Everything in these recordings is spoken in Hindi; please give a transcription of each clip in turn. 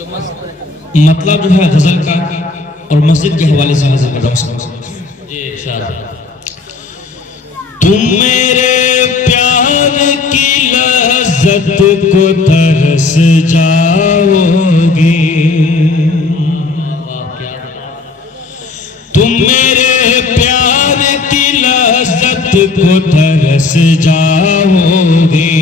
मतलब जो है गजल का और मस्जिद के हवाले से हाजिर कर रहा हूँ। तुम मेरे प्यार की लज़्ज़त को तरस जाओगे, तुम मेरे प्यार की लज़्ज़त को तरस जाओगे,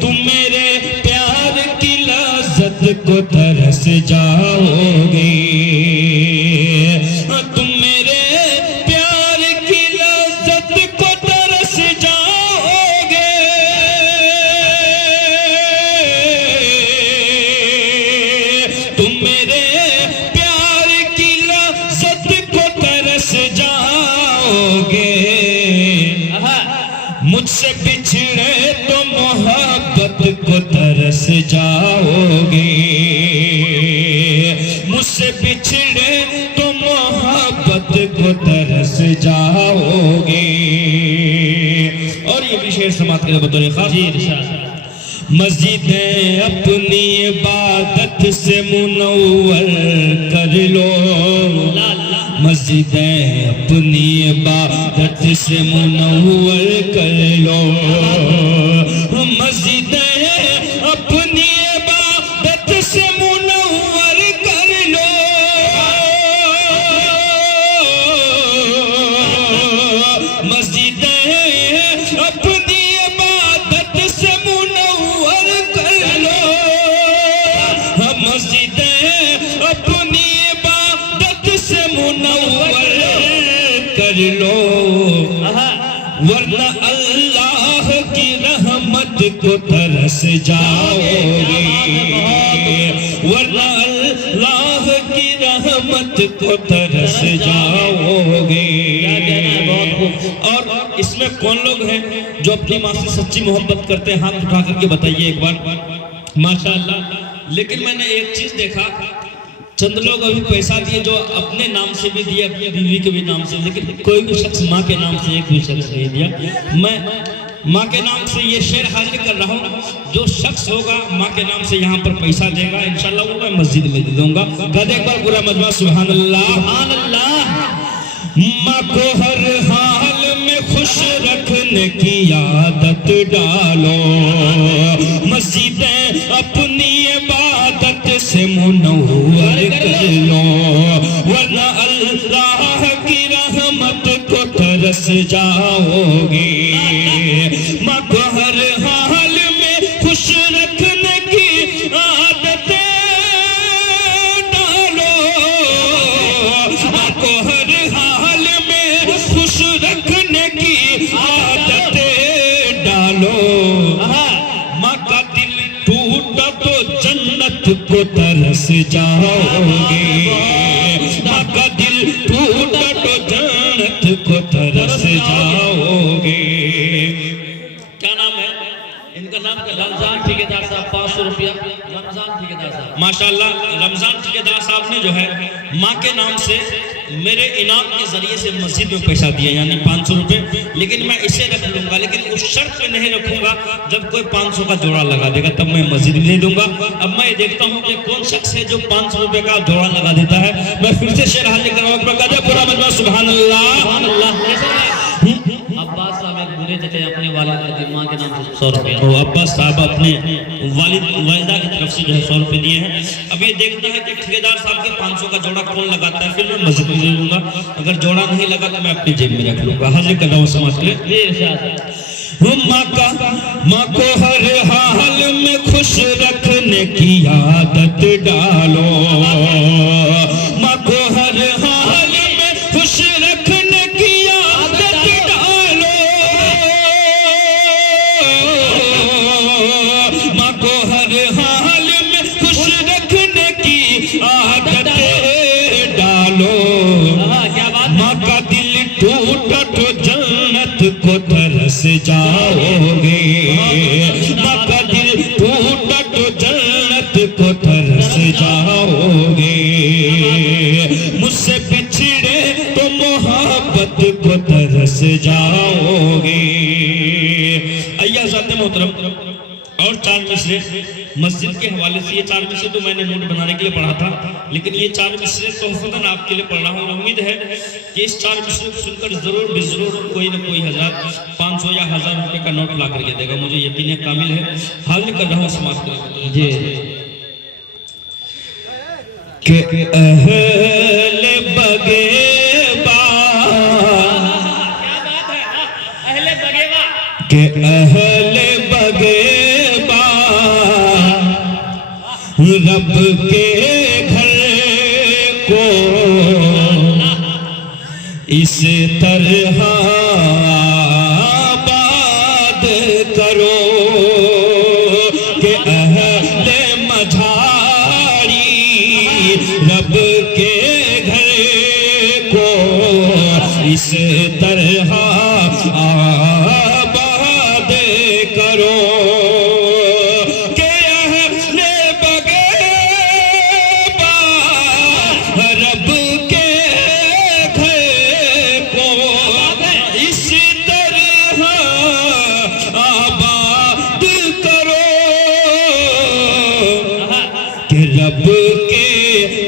तुम मेरे प्यार की लज़्ज़त को तरस जाओगे, तुम मेरे प्यार की लज़्ज़त को तरस जाओगे, तुम मेरे प्यार की लज़्ज़त को तरस जाओगे, मुझसे बिछड़े तो मोहब्बत को तरस जाओगे, मुझसे बिछड़े तो मोहब्बत को तरस जाओगे। और ये भी शेर समाप्त करें बतौर खास। मस्जिदें अपनी इबादत से मुनव्वर कर लो, मस्जिदें अपनी इबादत से मुनव्वर कर लो, मस्जिदें अपनी इबादत से मुनव्वर कर लो, मस्जिदें अपनी इबादत से मुनव्वर कर लो, मस्जिदें अपनी इबादत से मुनव्वर कर लो, वरना अल्लाह की रहमत को तरस जाओगे, वरना अल्लाह की रहमत को तरस जाओगे। और इसमें कौन लोग हैं जो अपनी माँ से सच्ची मोहब्बत करते हैं? हाथ उठा करके बताइए एक बार। माशाअल्लाह। लेकिन मैंने एक चीज देखा, चंद लोग अभी पैसा दिए जो अपने नाम से भी दिए, अपनी बीवी के भी नाम से, लेकिन कोई भी शख्स माँ के नाम से एक भी शख्स नहीं दिया। मैं माँ के नाम से ये शेर हाजिर कर रहा हूँ, जो शख्स होगा माँ के नाम से यहाँ पर पैसा देगा इंशाल्लाह वो मैं मस्जिद में दे दूंगा। गद एक बार पूरा मजमा सुभान अल्लाह सुभान अल्लाह। माँ को हर हाल में खुश रखने की आदत डालो, मस्जिदें अपनी इबादत से मुनव्वर कर लो, वरना अल्लाह की रहमत को तरस जाओगे। माँ को हर हाल में खुश रखने की आदत डालो, माँ को हर हाल में खुश रखने की आदत डालो, माँ का दिल टूटा तो जन्नत को तरस जाओगे, माँ का दिल टूटा तो जन्नत को तरस जाओगे। क्या नाम है इनका? नाम रमजान ठेकेदार साहब, 500 रुपया। रमजान ठेकेदार साहब माशाल्लाह। रमजान ठेकेदार साहब ने जो है माँ के नाम से मेरे इनाम के जरिए से मस्जिद में पैसा दिया, यानी 500 रुपये। लेकिन मैं इसे रख लूंगा, लेकिन उस शर्त पे नहीं रखूंगा जब कोई 500 का जोड़ा लगा देगा, तब मैं मस्जिद में नहीं दूंगा। अब मैं देखता हूँ कि कौन शख्स है जो 500 रुपये का जोड़ा लगा देता है। मैं फिर से शेर हाजिर कर रहा हूँ, पूरा मजमा सुभान अल्लाह सुभान अल्लाह। अब्बास साहब एक बुरे थे अपने वालिद माँ के नाम से 100 रुपये, और अब्बास साहब अपने वालिदा की तरफ से जो है 100 रुपये दिए हैं। अब ये देखना है कि ठेकेदार साहब के 500 का जोड़ा कौन लगाता है, फिर मैं मस्जिद में दे दूंगा। अगर जोड़ा नहीं लगा तो मैं अपनी जेब में रख लूंगा। हाजिर कर रहा हूँ समाज के लिए। माँ को हर हाल में खुश रखने की आदत डालो, माँ को हर हाल में खुश रखने की आदत डालो, माँ को हर हाल में खुश रखने की आदत डालो, माँ का दिल टूटा तो जन्नत को तरस जाओगे, माँ का दिल टूटा तो जन्नत को तरस जाओगे, मुझसे बिछड़े तो मोहब्बत को तरस जाओगे। अय्या ज़ात मोहतरम, और 4 मिसरे मस्जिद के हवाले से। ये 4 मिसरे तो मैंने मूड बनाने के लिए पढ़ा था, लेकिन ये 4 मिसरे तोहफतन आपके लिए पढ़ रहा हूँ। उम्मीद है कि इस 4 मिसरे को सुनकर जरूर बेजरूर कोई ना कोई 500 या 1000 रुपए का नोट ला करके देगा, मुझे यकीन कामिल है। हाल कर रहा हूँ समाज को जी के अहले बगेबा, के अहले बगेबा रब के घर को इस तरह आबाद करो कि अहले मझारी रब के घर को इस तरह आबाद करो कि अहले बगेबा रब के घर को इस तरह आबाद करो कि रब के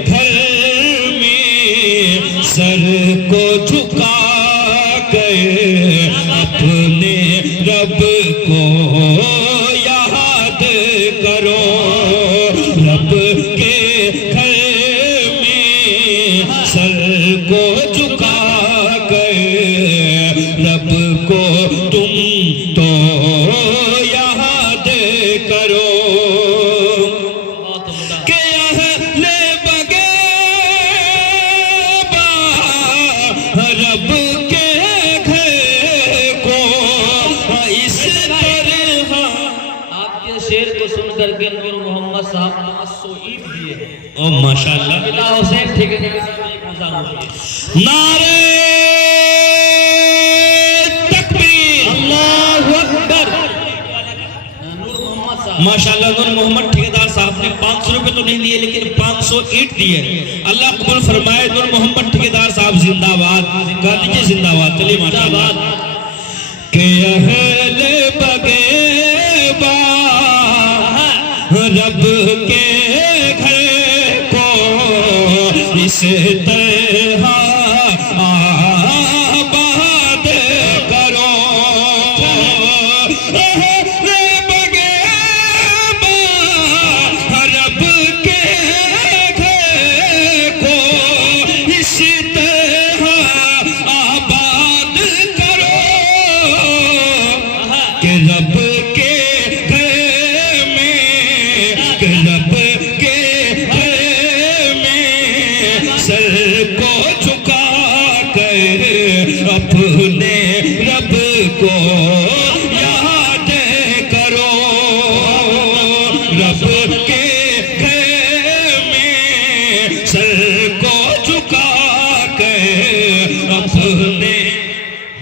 घर में सर को झुका अपने रब को याद करो। रब के घर में सर को झुका कर रब को तुम तो याद करो कि अहले बगेबा रब के शेर को सुन करके नूर मोहम्मद साहब 500 ईंट दिए हैं। ओ माशाअल्लाह। हुसैन ठेकेदार नारे तकबीर, अल्लाहु अकबर। नूर मोहम्मद साहब माशाअल्लाह नूर मोहम्मद ठेकेदार साहब ने 500 रुपए तो नहीं दिए, लेकिन 500 ईंट दिए। अल्लाह कबूल फरमाए। नूर मोहम्मद ठेकेदार साहब जिंदाबाद, कह दीजिए जिंदाबाद। चलिए माशाअल्लाह। के अहले बगेबा रब के घर को इस तरह आबाद करो। अहले बगेबा रब के घर को इस तरह आबाद करो कि रब के रब के घर में सर को झुका कर अपने रब को याद करो। रब के घर में सर को झुका कर अपने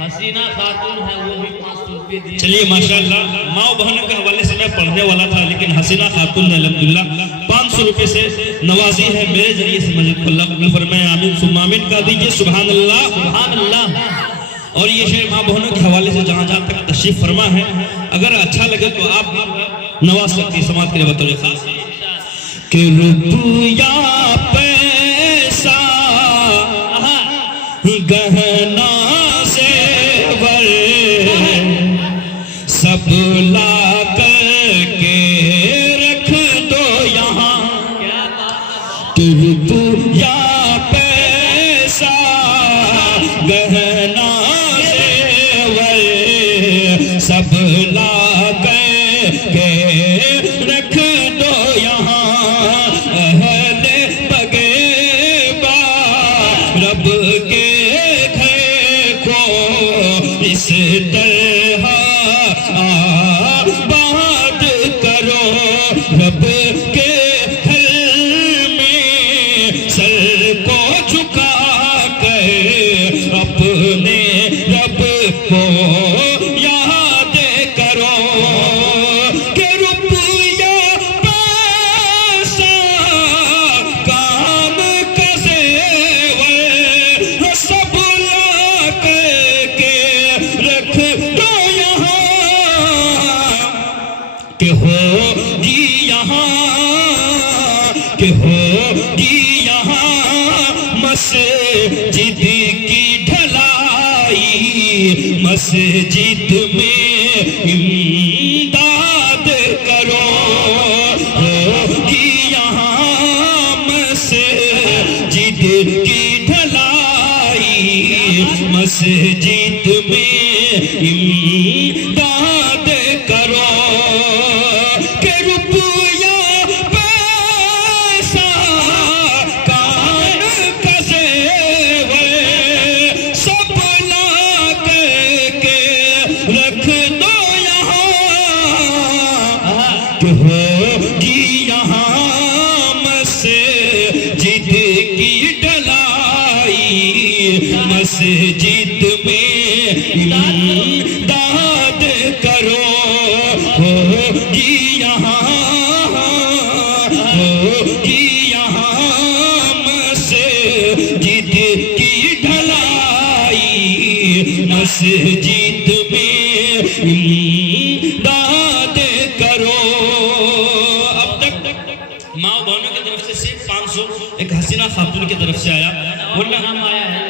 हसीना खातून है वो भी 500 रुपए दिए। चलिए माशाअल्लाह। माँ बहनों के हवाले से मैं पढ़ने वाला था, लेकिन हसीना खातून ने अल्हम्दुलिल्लाह 500 रुपए से नवाजी है। मेरे जरिए से मस्जिद को अल्लाह कबूल फरमाए। आमीन सुम्मा आमीन कह दीजिए। सुभान अल्लाह, सुभान अल्लाह। और ये शेर माँ बहनों के हवाले से जहाँ जहाँ तक तशरीफ फरमा है, अगर अच्छा लगे तो आप नवाज सकती है समाज के लिए बतौर खास कि रुपया पैसा गहना जेवर सब ला करके रख दो यहाँ। रुपया पैसा गहना जेवर सब ला करके रख दो यहाँ। अहले बगेबा रब के घर को इस तरह आबाद करो। रब के घर में सर को झुका कर अपने रब को याद करो कि रुपया पैसा काम का जेवर सब ला करके रख दो यहाँ। कि हो कि होगी यहाँ मस्जिद की ढलाई, मस्जिद में इमदाद करो। होगी यहाँ मस्जिद की ढलाई, मस्जिद में इमदाद करो। के रुपया पैसा कान का ज़ेवर सब ला के रख दो यहाँ। कि होगी यहाँ मस्जिद की ढलाई, मस्जिद में इमदाद करो। होगी यहाँ मस्जिद की ढलाई, मस्जिद में इमदाद करो। अब तक माँ बहनों की तरफ से सिर्फ 500 एक हसीना खातून की तरफ से आया, वरना नाम आया है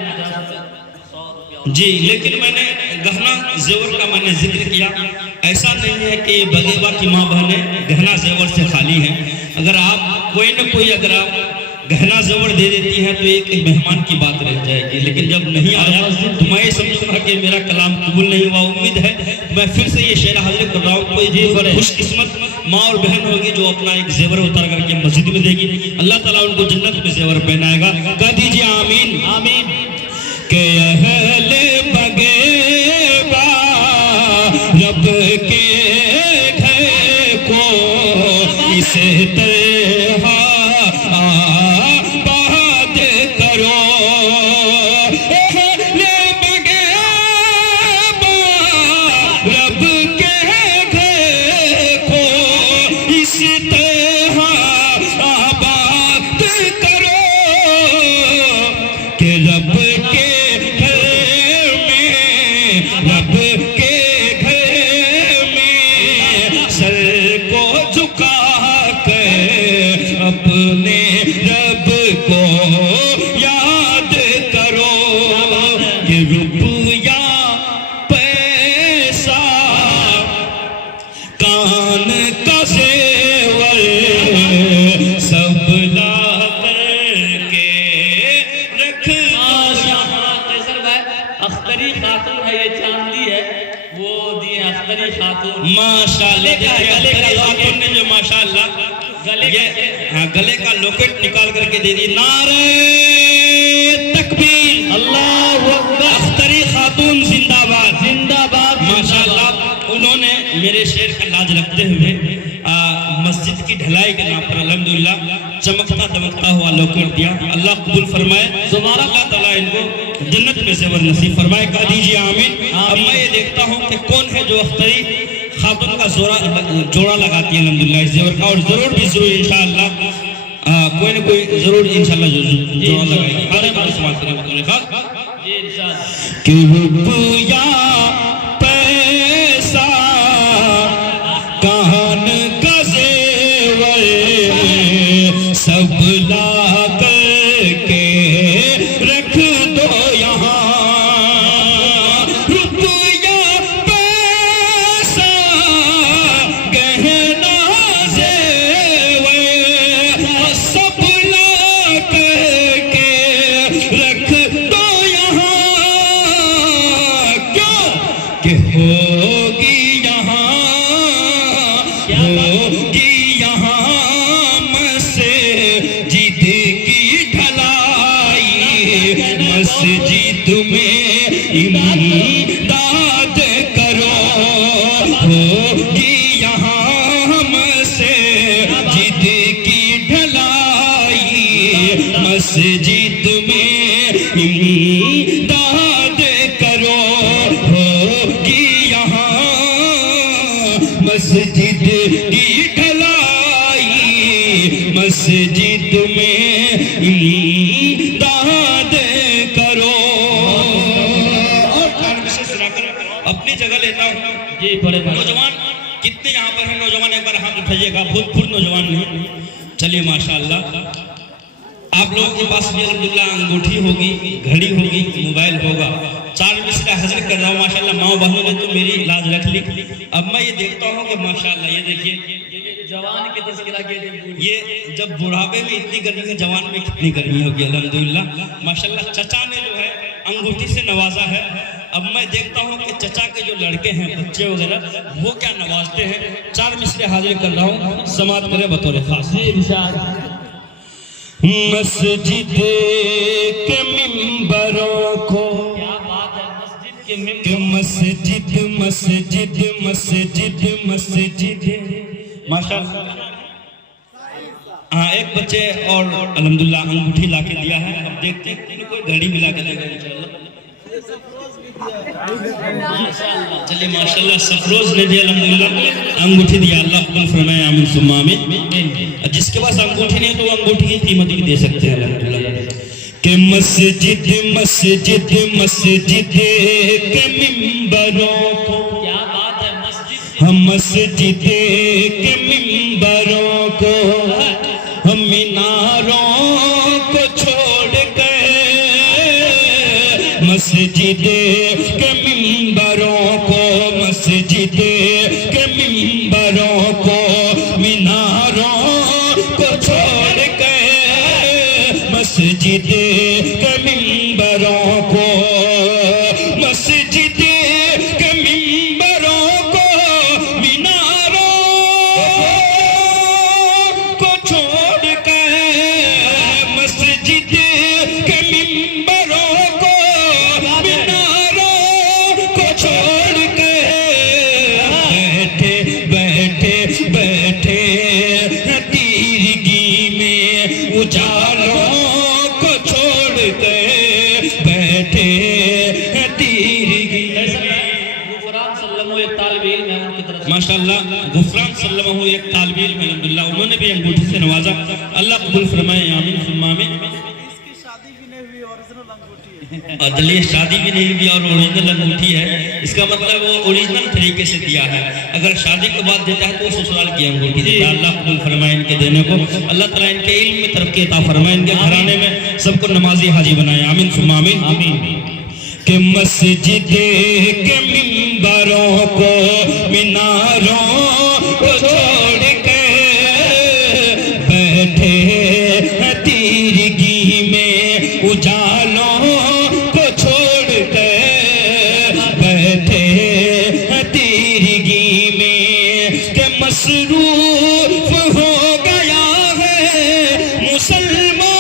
जी। लेकिन मैंने गहना जेवर का मैंने जिक्र किया। ऐसा नहीं है कि बगेबा की माँ बहनें गहना जेवर से खाली हैं। अगर आप कोई न कोई अगर आप गहना जेवर दे देती हैं तो एक मेहमान की बात रह जाएगी। लेकिन जब नहीं आया तो मैं समझूंगा कि मेरा कलाम कबूल नहीं हुआ। उम्मीद है मैं फिर से ये शेर हाजिर कर रहा हूँ। कोई खुशकिस्मत माँ और बहन होगी जो अपना एक जेवर उतार करके मस्जिद में देगी, अल्लाह ताला उनको जन्नत में जेवर पहनाएगा। कह दीजिए आमीन आमीन। के अहले बगेबा रब के घर को इसे तरह आबाद करो। अहले बगेबा रब के घर को इस तरह आबाद करो कि रब के रब के घर में सर को झुका कर अपने रब को याद करो। कि रुपया पैसा कान का ज़ेवर सब ला करके रख अख्तरी खातून है, ये चांदी है, वो दिए अख्तरी खातून। माशाल्लाह, खातून ने जो माशाल्लाह गले का लोकेट निकाल करके दे दी। नारे तकबीर, अल्लाहु अकबर। अख्तरी खातून जिंदाबाद जिंदाबाद माशाल्लाह। उन्होंने मेरे शेर का लाज रखते हुए मस्जिद की ढलाई के नाम पर अल्हम्दुलिल्लाह चमकता दमकता हुआ लोकेट दिया। अल्लाह कबूल फरमाए, अल्लाह ताला इनको जन्नत में ज़ेवर नसीब फरमाए। कह दीजिए आमीन। अब मैं ये देखता हूँ कि कौन है जो अख्तरी खातून का जोड़ा लगाती है अल्हम्दुलिल्लाह इस ज़ेवर का। और जरूर भी जरूर इंशाअल्लाह कोई ना कोई जरूर इंशाअल्लाह जोड़ा लगाएगी। हर बार समाज कि रुपया पैसा कान का ज़ेवर सब ला करके रख दो यहाँ। रुपया पैसा गहना ज़ेवर सब ला करके रख दो यहाँ। क्यों कि होगी यहाँ मस्जिद की ढलाई, मस्जिद में इमदाद करो। होगी यहाँ मस्जिद की ढलाई, मस्जिद में इमदाद करो। होगी यहाँ मस्जिद की ढलाई, मस्जिद में इमदाद करो। और विशेष सुनाकर अपनी जगह लेता हूँ। जी बड़े नौजवान कितने यहाँ पर हैं? नौजवान एक बार हाथ उठाइएगा, भूतपूर्व नौजवान नहीं। चलिए माशाअल्लाह, आप लोगों के पास भी अल्हम्दुलिल्लाह अंगूठी होगी, घड़ी होगी, मोबाइल होगा। 4 मिसरा हजरत कर रहा हूँ माशाअल्लाह। माँ बहनों ने तो मेरी लाज रख ली। अब मैं ये देखता हूँ कि माशाअल्लाह ये देखिए जवान के तस्करा के ये जब बुढ़ापे में इतनी गर्मी है, जवान में कितनी गर्मी होगी अल्हम्दुलिल्लाह माशाअल्लाह। चचा ने जो है अंगूठी से नवाजा है। अब मैं देखता हूँ कि चचा के जो लड़के हैं, बच्चे वगैरह, वो क्या नवाजते हैं। 4 मिसरे हाजिर कर रहा हूँ, समात करें बतौर खास। मस्जिद के मिंबरों को, क्या बात है, मस्जिद के मिंबर, कि मस्जिद मस्जिद मस्जिद मस्जिद माशाअल्लाह। हाँ, एक बच्चे और अल्हम्दुलिल्लाह अंगूठी ला के दिया है। अब देखते हैं कोई घड़ी भी ला के देगा इंशाअल्लाह। चलिए माशाअल्लाह, सफरोज ने दिया अल्हम्दुलिल्लाह अंगूठी दिया। अल्लाह कबूल फरमाए, आमीन सुम्मा आमीन। जिसके पास अंगूठी नहीं तो अंगूठी की कीमत भी दे सकते हैं अल्हम्दुलिल्लाह। कि मस्जिद मस्जिद मस्जिद के मिंबरों को, क्या बात है, मस्जिद हम मस्जिद के मिंबरों को, हम मीनारों को छोड़ कर, मस्जिद के मिंबरों को, मस्जिद के मिंबरों को, मीनारों को छोड़ कर, मस्जिद के मिंबरों को, मस्जिद के मिंबरों को, मीनारों को छोड़ कर, मस्जिद के मिंबरों को, मीनारों को छोड़ कर, बैठे बैठे बैठे तीरगी में उजालों को छोड़ कर, बैठे तीरगी में। गुफरान सल्लमो एक तालिब इल्म है उनकी तरफ से। माशाअल्लाह, गुफरान सल्लमहु एक तालिब इल्म है अल्हम्दुलिल्लाह, उन्होंने भी अंगूठी से नवाजा। अल्लाह कबूल फरमाए, आमीन सुम्मा आमीन। इसकी शादी भी नहीं हुई, ओरिजिनल अंगूठी है। और दलील शादी भी नहीं हुई और ओरिजिनल अंगूठी है, इसका मतलब वो ओरिजिनल तरीके से दिया है। अगर शादी के बाद देता है तो ससुराल की अंगूठी देता है। अल्लाह कबूल फरमाए इनके देने को। अल्लाह ताला इनके इल्म में तरक्की अता फरमाए, इनके घराने में सबको नमाजी हाजी बनाए, आमीन सुम्मा आमीन। कि मस्जिद के मिंबरों को, मीनारों को छोड़ के, बैठे तीरगी में उजालों को छोड़ के, बैठे तीरगी में, के मसरूफ हो गया है मुसलमान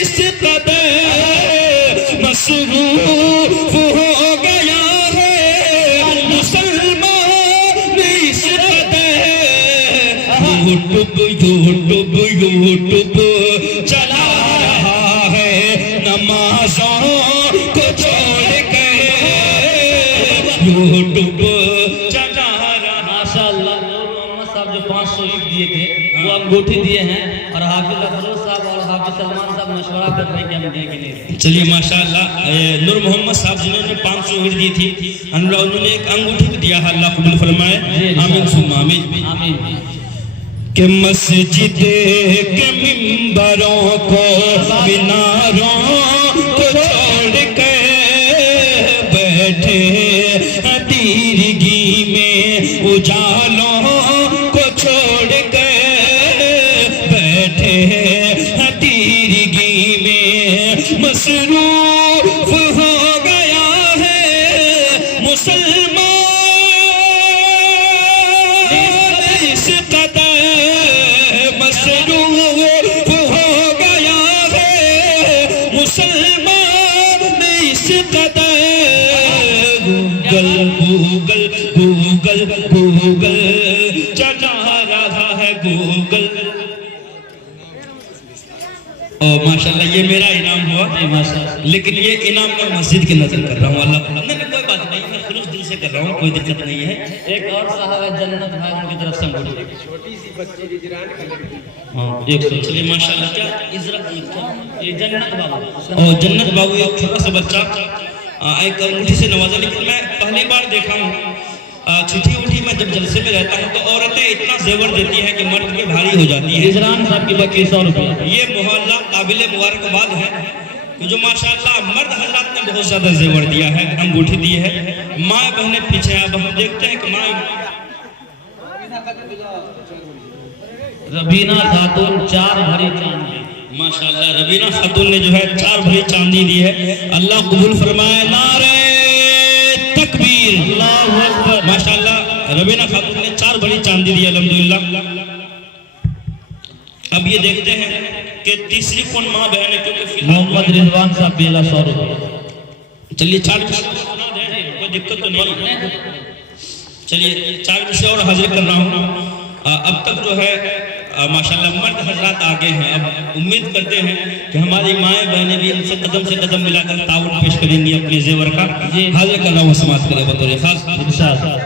इस कदर, मसरूफ हो गया है मुसलमान इस कदर, यूट्यूब यूट्यूब चला रहा है नमाजों को छोड़ के, यूट्यूब चला रहा। माशाअल्लाह, नूर मोहम्मद साहब जो 5 शहीद दिए थे वो अंगूठी दिए हैं, और हाफिज अफरोज साहब और हाफिज सलमान साहब मशवरा कर रहे हैं कि हम देंगे नहीं। चलिए माशाअल्लाह, नूर मोहम्मद साहब जिन्होंने 500 ईंट दी थी, उन्होंने एक अंगूठी भी दिया है। अल्लाह कबूल फरमाए, आमीन सुम्मा आमीन। आमीन। कि मस्जिद के मिंबरों को, मीनारों को छोड़ के, बैठे तीरगी में उजालों को छोड़ के, बैठे तीरगी में, मसरूफ हो गया है मुसलमान इस कदर, मसरूफ हो गया है मुसलमान इस कदर। गूगल गूगल गूगल गूगल चला रहा है गूगल। और माशाल्लाह ये मेरा इनाम हुआ, माशाअल्लाह। लेकिन ये इनाम मैं मस्जिद की नजर कर रहा हूँ। अल्लाह नहीं, कोई बात नहीं, मैं खुलूस दिल से कर रहा हूँ, कोई दिक्कत नहीं है। एक और साहब है जन्नत भाई, उनकी तरफ से अंगूठी। छोटी सी बच्ची हिजरान की लड़की। हाँ, चलिए माशाल्लाह, क्या ये जन्नत बाबू। और जन्नत बाबू एक छोटा सा बच्चा एक अंगूठी से नवाजा। लेकिन मैं पहले पहली बार देखा हूँ चिट्ठी उठी में जब जलसे में रहता हूँ तो औरतें इतना जेवर देती हैं कि मर्द पे भारी हो जाती है। इजरान साहब की बकरी 100 रुपया। ये मोहल्ला काबिल मुबारकबाद है कि जो माशाल्लाह मर्द हजरात ने बहुत ज्यादा जेवर दिया है, अंगूठी दी है। माँ बहने पीछे अब हम देखते हैं कि माँ रबीना खातून 4 भरी चांदी, माशाल्लाह रबीना खातून ने जो है 4 भरी चांदी दी है। अल्लाह कबूल फरमाए। नारे तकबीर, अल्लाहु अकबर। माशाल्लाह रबीना खातून ने 4 भरी चांदी दी अल्हम्दुलिल्लाह। अब ये देखते हैं कि तीसरी कौन माँ बहन है, क्योंकि मोहम्मद रिजवान साहब बेला 100 रुपया। चलिए 4 सुना दें, कोई दिक्कत तो नहीं है। चलिए 4 विषय और हाजिर कर रहा हूँ। अब तक जो है माशाल्लाह मर्द हजरात आगे हैं। अब उम्मीद करते हैं कि हमारी माएँ बहनें भी हमसे कदम मिलाकर ताउन पेश करेंगी अपने जेवर का। हाजिर कर रहा हूँ समाज के लिए बतौर खास इंशाअल्लाह।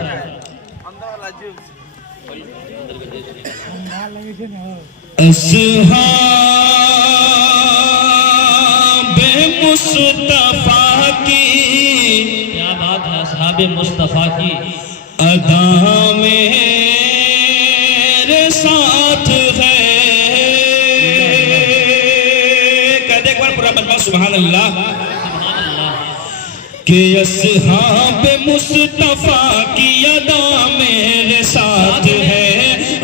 अस्हाबे मुस्तफा की, क्या बात है, असहाबे मुस्तफा की अदा मेरे साथ है। कह दे एक बार पूरा बदमा सुभान अल्लाह। कि अस्हाबे मुस्तफा की अदा मेरे साथ है,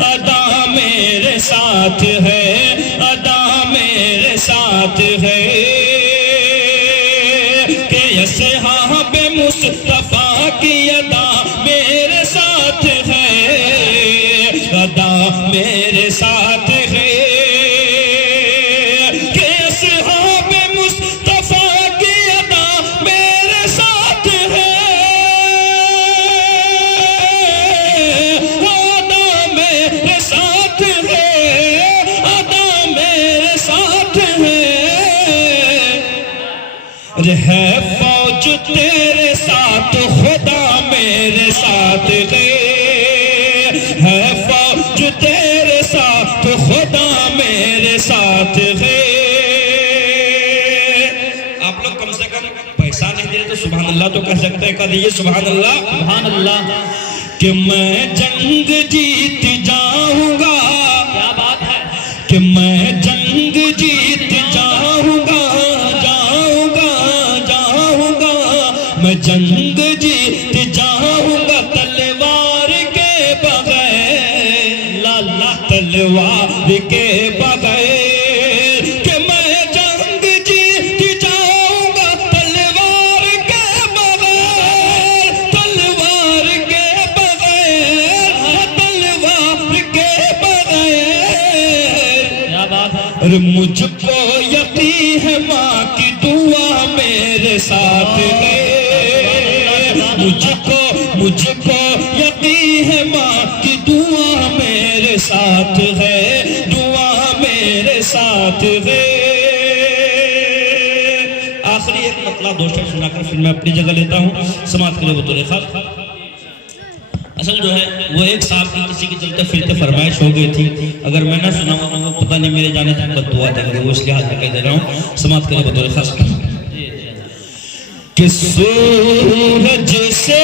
अदा मेरे साथ है, अदा मेरे साथ है। कि अस्हाबे मुस्तफा की अदा मेरे साथ है, अदा मेरे साथ है। कि अस्हाबे मुस्तफा की अदा मेरे साथ है, अदा मेरे साथ है, अदा मेरे साथ है। अरे है फौज तेरे साथ, खुदा मेरे साथ है फौज तेरे साथ, खुदा मेरे साथ है। आप लोग कम से कम पैसा नहीं दे रहे तो सुभान अल्लाह तो कह सकते हैं। कह दीजिए सुभान अल्लाह। सुभान अल्लाह। कि मैं जंग जीत जाऊंगा, क्या बात है, कि मैं जंग जीत जाऊंगा, जाऊंगा जाऊंगा, मैं जंग जीत जाऊंगा तलवार के बगैर, लाला तलवार के बगैर। कि मैं जंग जीत जाऊंगा तलवार के बगैर, तलवार के बगैर, तलवार के बगैर। क्या बात है। अरे मुझको यकीन है माँ की दुआ मेरे साथ है, मुझको यकीन है माँ की दुआ मेरे साथ है, दुआ मेरे साथ है। आखिरी एक मतलब दो शेर सुनाकर फिर मैं अपनी जगह लेता हूँ समाज के लिए बतौर खास। असल जो है वो एक साहब की किसी की चलते फिरते फरमाइश हो गई थी, अगर मैं ना सुनाऊंगा तो वो पता नहीं मेरे जाने तक बददुआ देंगे, वो इसलिए हाथ कह दे रहा हूँ समाज के लिए बतौर खास। कि सूरज से